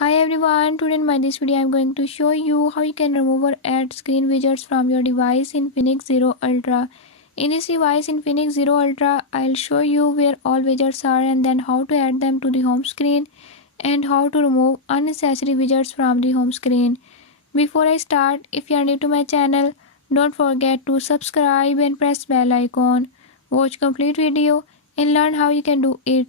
Hi everyone, today in this video I am going to show you how you can remove or add screen widgets from your device in Infinix Zero Ultra. In this device Infinix Zero Ultra, I'll show you where all widgets are and then how to add them to the home screen and how to remove unnecessary widgets from the home screen. Before I start, if you are new to my channel, don't forget to subscribe and press bell icon. Watch complete video and learn how you can do it.